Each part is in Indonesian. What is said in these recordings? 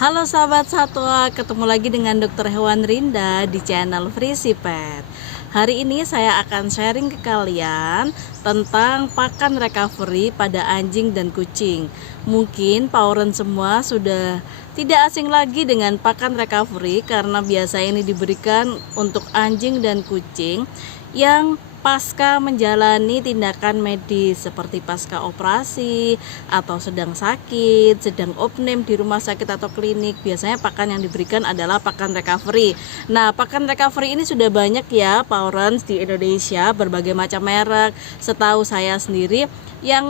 Halo sahabat satwa, ketemu lagi dengan Dokter Hewan Rinda di channel Frisi Pet. Hari ini saya akan sharing ke kalian tentang pakan recovery pada anjing dan kucing. Mungkin pauren semua sudah tidak asing lagi dengan pakan recovery karena biasa ini diberikan untuk anjing dan kucing yang pasca menjalani tindakan medis seperti pasca operasi atau sedang sakit, sedang opname di rumah sakit atau klinik. Biasanya pakan yang diberikan adalah pakan recovery. Nah, pakan recovery ini sudah banyak ya Paurens di Indonesia, berbagai macam merek. Setahu saya sendiri yang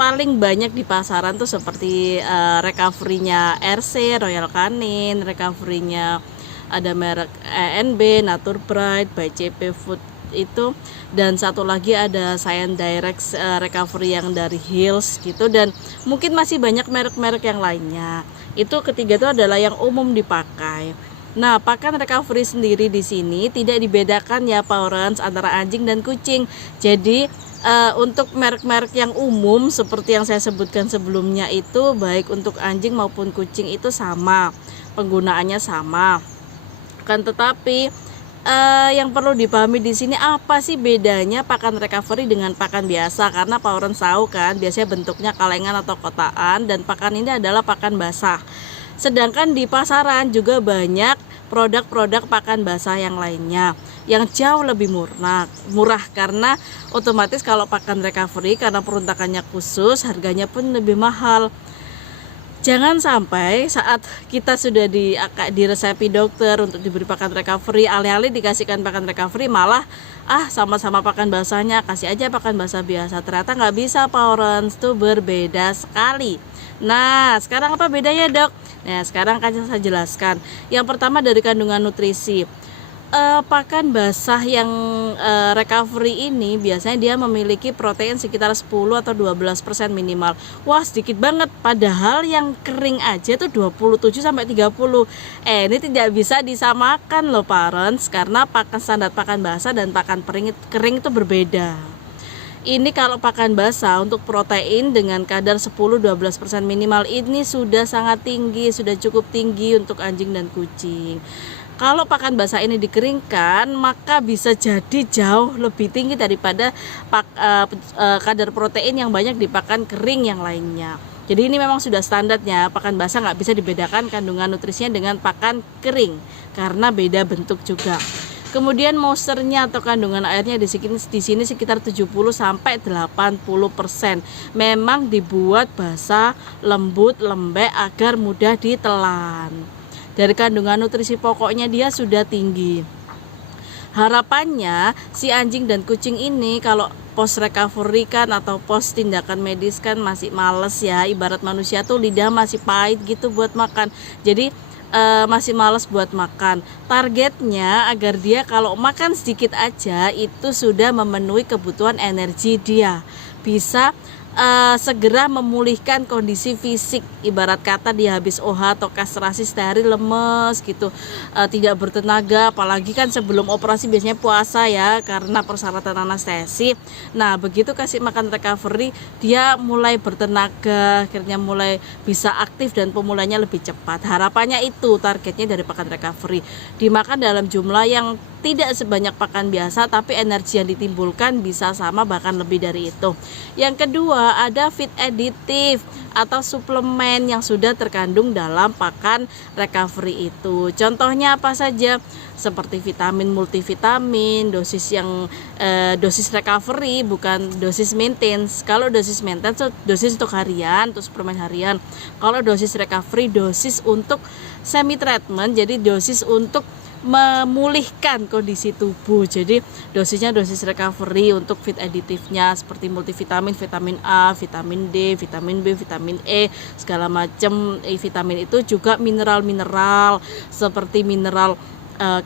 paling banyak di pasaran tuh seperti recovery-nya RC, Royal Canin, recovery-nya ada merek ENB, Nature Bright, by CP Food itu, dan satu lagi ada Science Direct recovery yang dari Hills gitu, dan mungkin masih banyak merek-merek yang lainnya. Itu ketiga itu adalah yang umum dipakai. Nah, pakan recovery sendiri di sini tidak dibedakan ya Paurens antara anjing dan kucing. Jadi untuk merek-merek yang umum seperti yang saya sebutkan sebelumnya itu baik untuk anjing maupun kucing itu sama, penggunaannya sama. Kan tetapi yang perlu dipahami di sini apa sih bedanya pakan recovery dengan pakan biasa? Karena Paurens tahu kan biasanya bentuknya kalengan atau kotaan, dan pakan ini adalah pakan basah. Sedangkan di pasaran juga banyak produk-produk pakan basah yang lainnya yang jauh lebih murah karena otomatis kalau pakan recovery karena peruntukannya khusus harganya pun lebih mahal. Jangan sampai saat kita sudah diresepi dokter untuk diberi pakan recovery, alih-alih dikasihkan pakan recovery malah sama-sama pakan basahnya, kasih aja pakan basah biasa. Ternyata nggak bisa Paurens, tuh berbeda sekali. Nah, sekarang apa bedanya dok? Nah, sekarang akan saya jelaskan. Yang pertama dari kandungan nutrisi. Pakan basah yang recovery ini biasanya dia memiliki protein sekitar 10 atau 12% minimal. Wah, sedikit banget, padahal yang kering aja tuh 27 sampai 30. Ini tidak bisa disamakan loh Paurens, karena pakan standar pakan basah dan pakan kering itu berbeda. Ini kalau pakan basah untuk protein dengan kadar 10-12% minimal ini sudah sangat tinggi, sudah cukup tinggi untuk anjing dan kucing. Kalau pakan basah ini dikeringkan, maka bisa jadi jauh lebih tinggi daripada kadar protein yang banyak di pakan kering yang lainnya. Jadi ini memang sudah standarnya, pakan basah nggak bisa dibedakan kandungan nutrisinya dengan pakan kering karena beda bentuk juga. Kemudian moisturnya atau kandungan airnya di sini sekitar 70-80%. Memang dibuat basah, lembut, lembek agar mudah ditelan. Dari kandungan nutrisi pokoknya dia sudah tinggi. Harapannya si anjing dan kucing ini kalau post recovery kan atau post tindakan medis kan masih males ya, ibarat manusia tuh lidah masih pahit gitu buat makan. Jadi masih males buat makan. Targetnya agar dia kalau makan sedikit aja itu sudah memenuhi kebutuhan energi dia, bisa segera memulihkan kondisi fisik. Ibarat kata dia habis OH atau kastrasi steril, lemes gitu, tidak bertenaga, apalagi kan sebelum operasi biasanya puasa ya karena persyaratan anestesi. Nah, begitu kasih makan recovery dia mulai bertenaga, akhirnya mulai bisa aktif dan pemulihannya lebih cepat. Harapannya itu targetnya dari pakan recovery, dimakan dalam jumlah yang tidak sebanyak pakan biasa, tapi energi yang ditimbulkan bisa sama bahkan lebih dari itu. Yang kedua ada feed additive atau suplemen yang sudah terkandung dalam pakan recovery itu. Contohnya apa saja? Seperti vitamin multivitamin, dosis dosis recovery bukan dosis maintenance. Kalau dosis maintenance dosis untuk harian, terus suplemen harian. Kalau dosis recovery dosis untuk semi treatment, jadi dosis untuk memulihkan kondisi tubuh. Jadi dosisnya dosis recovery untuk feed additive-nya seperti multivitamin, vitamin A, vitamin D, vitamin B, vitamin E, segala macam vitamin itu, juga mineral-mineral seperti mineral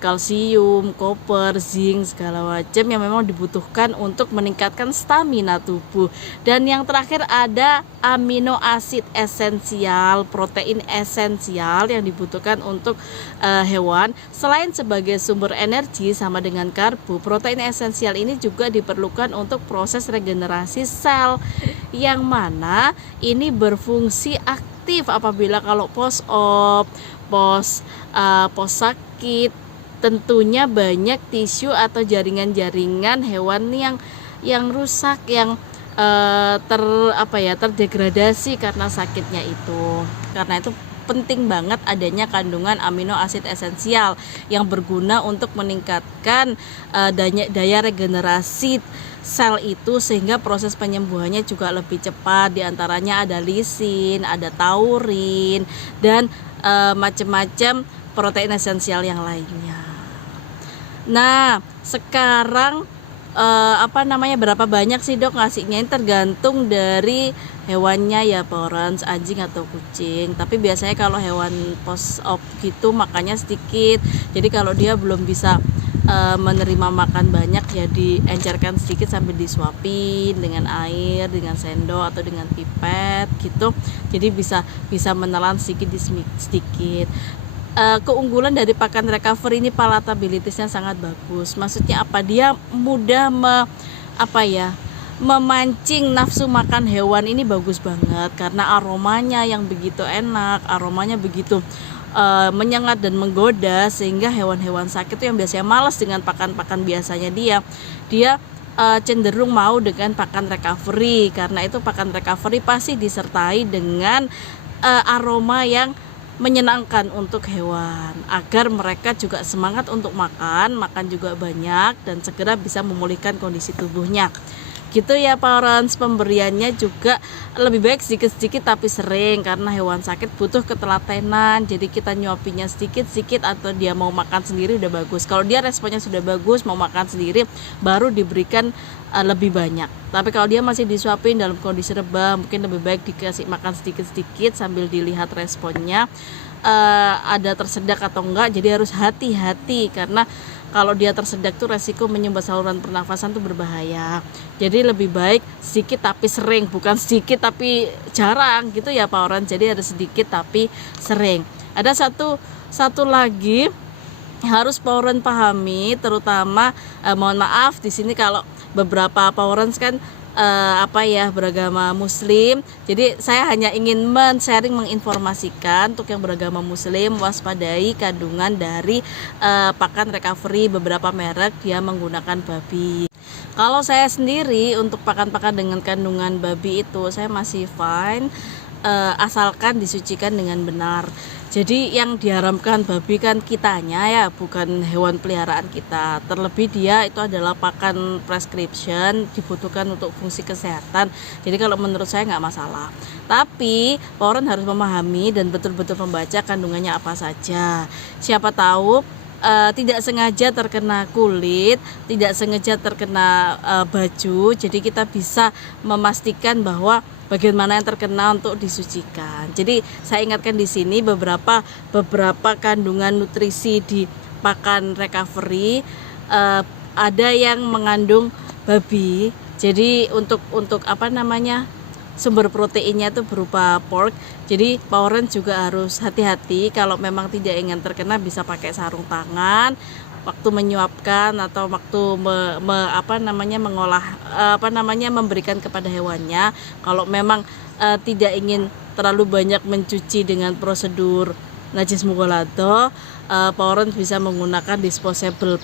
kalsium, koper, zinc, segala macam yang memang dibutuhkan untuk meningkatkan stamina tubuh. Dan yang terakhir ada amino asid esensial, protein esensial yang dibutuhkan untuk hewan. Selain sebagai sumber energi sama dengan karbo, protein esensial ini juga diperlukan untuk proses regenerasi sel, yang mana ini berfungsi aktif efektif apabila kalau post op, post sakit. Tentunya banyak tisu atau jaringan-jaringan hewan yang rusak, yang terdegradasi karena sakitnya itu. Karena itu penting banget adanya kandungan amino asid esensial yang berguna untuk meningkatkan daya regenerasi sel itu, sehingga proses penyembuhannya juga lebih cepat. Di antaranya ada lisin, ada taurin, dan macam-macam protein esensial yang lainnya. Nah, sekarang berapa banyak sih dok ngasihnya? Ini tergantung dari hewannya ya, parents, anjing atau kucing. Tapi biasanya kalau hewan post op gitu makannya sedikit. Jadi kalau dia belum bisa menerima makan banyak, ya diencerkan sedikit sambil disuapin dengan air, dengan sendok atau dengan pipet gitu. Jadi bisa menelan sedikit demi sedikit. Keunggulan dari pakan recovery ini palatabilitasnya sangat bagus. Maksudnya apa? Dia mudah memancing nafsu makan hewan ini, bagus banget karena aromanya yang begitu enak, aromanya begitu menyengat dan menggoda, sehingga hewan-hewan sakit itu yang biasanya malas dengan pakan-pakan biasanya dia cenderung mau dengan pakan recovery. Karena itu pakan recovery pasti disertai dengan aroma yang menyenangkan untuk hewan, agar mereka juga semangat untuk makan juga banyak dan segera bisa memulihkan kondisi tubuhnya. Gitu ya parents, pemberiannya juga lebih baik sedikit-sedikit tapi sering, karena hewan sakit butuh ketelatenan. Jadi kita nyuapinya sedikit-sedikit atau dia mau makan sendiri udah bagus. Kalau dia responnya sudah bagus, mau makan sendiri, baru diberikan lebih banyak. Tapi kalau dia masih disuapin dalam kondisi rebah, mungkin lebih baik dikasih makan sedikit-sedikit sambil dilihat responnya ada tersedak atau enggak. Jadi harus hati-hati, karena kalau dia tersedak tuh resiko menyumbat saluran pernafasan tuh berbahaya. Jadi lebih baik sedikit tapi sering, bukan sedikit tapi jarang gitu ya Pak Oran. Jadi harus sedikit tapi sering. Ada satu lagi harus Pak Oran pahami, terutama mohon maaf di sini kalau beberapa Pak Oran kan beragama muslim. Jadi saya hanya ingin men-sharing, menginformasikan untuk yang beragama muslim, waspadai kandungan dari pakan recovery beberapa merek dia menggunakan babi. Kalau saya sendiri untuk pakan-pakan dengan kandungan babi itu saya masih fine, asalkan disucikan dengan benar. Jadi yang diharamkan babi kan kitanya ya, bukan hewan peliharaan kita. Terlebih dia itu adalah pakan prescription, dibutuhkan untuk fungsi kesehatan. Jadi kalau menurut saya nggak masalah. Tapi orang harus memahami dan betul-betul membaca kandungannya apa saja. Siapa tahu tidak sengaja terkena kulit, tidak sengaja terkena baju. Jadi kita bisa memastikan bahwa bagian mana yang terkena untuk disucikan. Jadi saya ingatkan di sini beberapa kandungan nutrisi di pakan recovery ada yang mengandung babi. Jadi untuk sumber proteinnya itu berupa pork. Jadi Powerant juga harus hati-hati, kalau memang tidak ingin terkena bisa pakai sarung tangan waktu menyuapkan atau waktu mengolah memberikan kepada hewannya. Kalau memang tidak ingin terlalu banyak mencuci dengan prosedur najis mughaladzah, Powerant bisa menggunakan disposable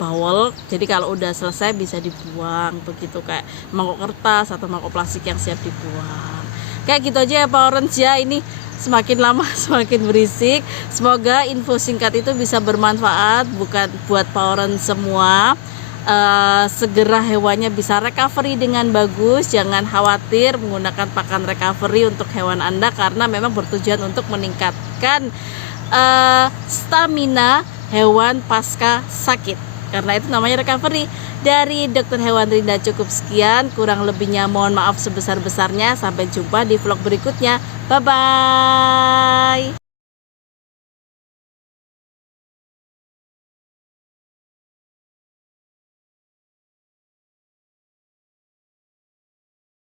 bowl. Jadi kalau udah selesai bisa dibuang begitu, kayak mangkok kertas atau mangkok plastik yang siap dibuang. Kayak gitu aja ya Powerant ya. Ini semakin lama semakin berisik. Semoga info singkat itu bisa bermanfaat buat Powerant semua. Segera hewannya bisa recovery dengan bagus. Jangan khawatir menggunakan pakan recovery untuk hewan Anda, karena memang bertujuan untuk meningkatkan stamina hewan pasca sakit. Karena itu namanya recovery. Dari Dokter Hewan Rinda cukup sekian, kurang lebihnya mohon maaf sebesar-besarnya. Sampai jumpa di vlog berikutnya. Bye bye.